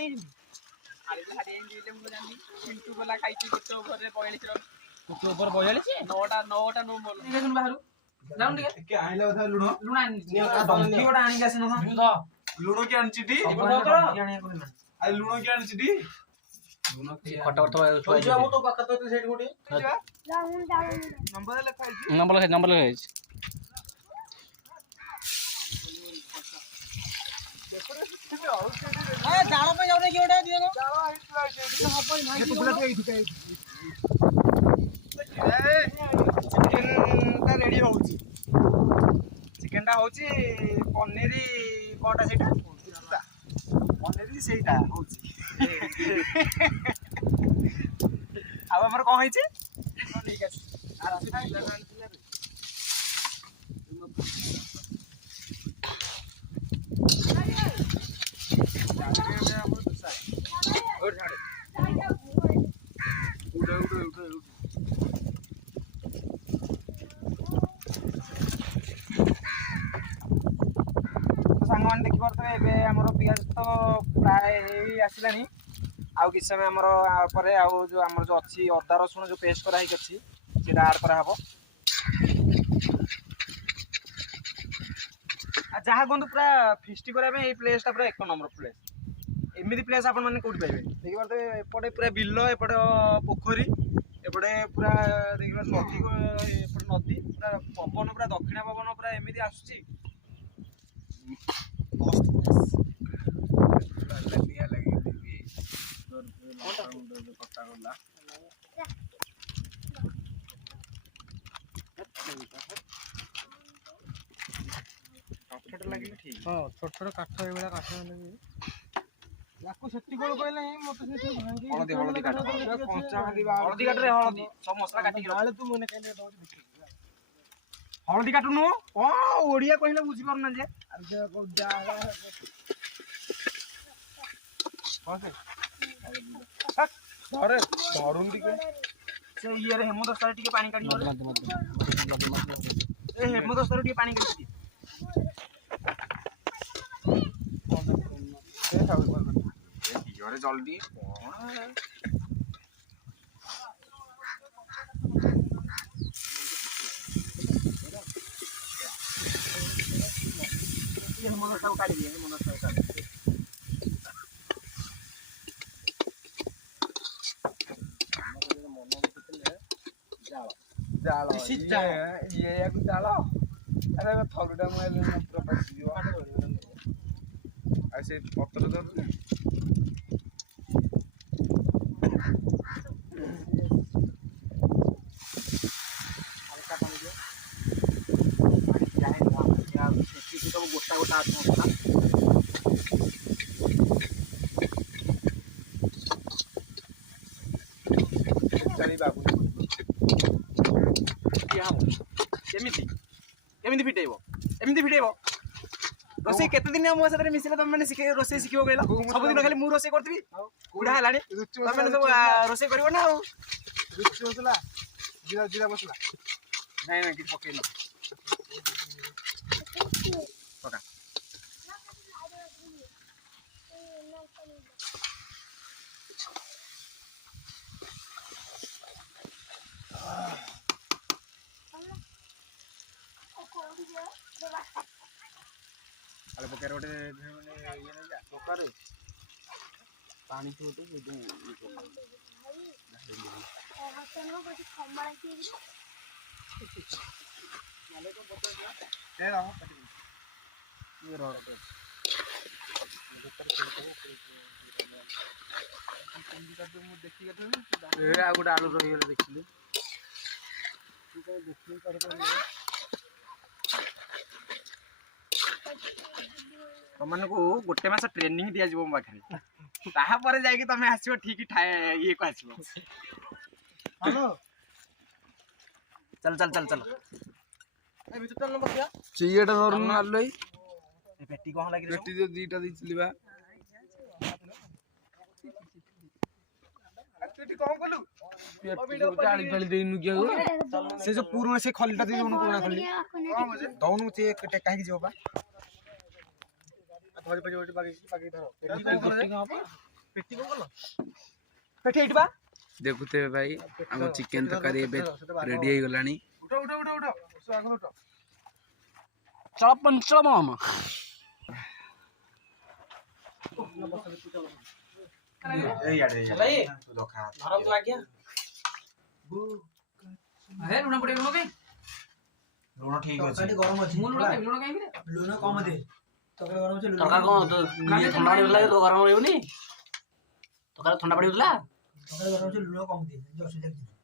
ଆରେ ହାଡି ଏଣ୍ଡି ମୁଁ ଜାନି ଚିଣ୍ଟୁ ଗଲା ଖାଇଛି ଗୋଟେ ଓଭରରେ 42 ରନ୍ ଗୋଟେ ଓଭର 42 9ଟା নো ବଲ ଦେଖୁନ ବାହାରୁ ଯାଉନ ଟିକେ ଆଣିଲେ କଥା ଲୁଣ ଆଣିକି ଆସିନ ଲୁଣ କି ଆଣିଛି ଟି ଲୁଣ କି ଆଣିଛି ଟି ଖଟା ଖଟା ମୁଁ ତ ପାଖା ତ ସେଇଠି ଗୋଟେ ନମ୍ବର ଲେଖାଇଛି ଜାଳ ପାଇଁ ଯାଉନି କି ଗୋଟେ ଦିଅ ଚିକେନଟା ରେଡି ହଉଛି ଚିକେନଟା ହଉଛି ପନିର କଣଟା ସେଇଟା ପନିର ସେଇଟା ହଉଛି ଆଉ ଆମର କଣ ହେଇଛି ଠିକ ଅଛି ସାଙ୍ଗମାନେ ଦେଖିପାରୁଥିବେ ଏବେ ଆମର ପିଆଜ ତ ପ୍ରାୟ ହେଇ ଆସିଲାଣି ଆଉ କିଛି ସମୟ ଆମର ପରେ ଆଉ ଯେଉଁ ଆମର ଯେଉଁ ଅଛି ଅଦା ରସୁଣ ଯେଉଁ ପେଷ୍ଟ କରା ହେଇକି ଅଛି ସେଇଟା ଆଡ଼୍ କରାହେବ ଆଉ ଯାହା କୁହନ୍ତୁ ପୁରା ଫିଷ୍ଟି କରିବା ପାଇଁ ଏଇ ପ୍ଲେସ୍ଟା ପୁରା 1 ନମ୍ବର ପ୍ଲେସ୍ ଏମିତି ପ୍ଲେସ୍ ଆପଣମାନେ କେଉଁଠି ପାଇବେ ଦେଖିପାରୁଥିବେ ଏପଟେ ପୁରା ବିଲ ଏପଟେ ପୋଖରୀ ଏପଟେ ପୁରା ଦେଖିପାରୁଥିବେ ନଦୀ ଏପଟେ ନଦୀ ପୁରା ପବନ ପୁରା ଦକ୍ଷିଣ ପବନ ପୁରା ଏମିତି ଆସୁଛି ଛୋଟ ଛୋଟ କାଠ ଏଇଭଳିଆ କାଠ ୟାକୁ ସେତିକି ବେଳ କହିଲେ ମତେ ହଳଦୀ କାଠ ହଳଦୀ କାଠରେ ହଳଦୀ ସବୁ ମସଲା କାଟିକି ହଳଦୀ କାଟୁନୁ କଣ ଓଡିଆ କହିଲେ ବୁଝିପାରୁନା ଯେ ଧରୁନି ଟିକେ ସେ ଇଏରେ ହେମଦସ୍ତାରେ ଟିକେ ପାଣି କାଢି ହେମଦସ୍ତାରେ ଟିକେ ପାଣି କାଢି ଜଲ୍ଦି ହେମଦସ୍ତାକୁ କାଢିଦିଏ ହେମଦସ୍ତାକୁ ଜାଳ ଆରେ ଥରୁଟା ମୁଁ ପୁରା ପଶିଯିବ ଆଉ ସେ ପତ୍ର ଧରୁନି ସବୁ ଗୋଟା ଗୋଟା ଅଛି ମସଲା କେମିତି ଫିଟେଇବ ଏମିତି ଫିଟେଇବ ରୋଷେଇ କେତେ ଦିନ ମୋ ସାଥିରେ ମିଶିଲେ ତମେ ମାନେ ରୋଷେଇ ଶିଖିବ କହିଲ ସବୁଦିନ ଖାଲି ମୁଁ ରୋଷେଇ କରିଥିବି ବୁଢା ହେଲାଣି ତମେ ମାନେ ସବୁ ରୋଷେଇ କରିବ ନା ଆଉ ମସଲା ଜିରା ମସଲା ନାଇଁ ନାଇଁ କିଛି ପକେଇନ ପକା ଆଳୁ ପକେଇବାର ଗୋଟେ ମାନେ ଇଏ ନେଇଯା ପକାରେ ପାଣି ଥିବ ତ ଆଉ ଗୋଟେ ଆଳୁ ରହିଗଲେ ଦେଖିଲି ତମମାନଙ୍କୁ ଗୋଟେ ମାସ ଟ୍ରେନିଂ ଦିଆଯିବ ମୋ ପାଖରେ ତାପରେ ଯାଇକି ତମେ ଆସିବ ଠିକ ଇଏକୁ ଆସିବ ଚାଲ ଚାଲ ଚାଲ ଚାଲ ଚିଏଟା ଧରୁନ ଆଲୁ ପେଟି କଣ ଲାଗି ପେଟି ଦିଟା ଦେଇଥିଲି ବା କଣ କଲୁ ସେ ଯୋଉ ପୁରୁଣା ସେ ଖଲିଟା ଦେଇଦଉନୁ ପୁରୁଣା ଖଲି ଦଉନୁ ସେ ଟେକା ହେଇକି ଯିବ ବା ଧରି ପାରିବ ପେଟି କଣ କଲ? ପେଟି ଏଇଠି ବା। ଦେଖୁଥିବେ ଭାଇ ଆମ ଚିକେନ ତରକାରୀ ଏବେ ରେଡି ହେଇଗଲାଣି। ଉଠ ଉଠ ଉଠ ଉଠ ଆଗ ଉଠ। ଚଳ ପଞ୍ଚଳ ମାମା। ଲୁଣ ଠିକ ଅଛି। ଗରମ ଅଛି ଲୁଣ କମ ଦେ। ତରକାରୀ ଗରମ ଅଛି ତରକାରୀ କଣ ଥଣ୍ଡା ପାଣି ହେଉଥିଲା ଗରମ ହେଉନି? ତରକାରୀ ଥଣ୍ଡା ପାଣି ହେଉଥିଲା? ତରକାରୀ ଗରମ ଅଛି ଲୁଣ କମ ଦିଏ ଅସୁବିଧା କିଛି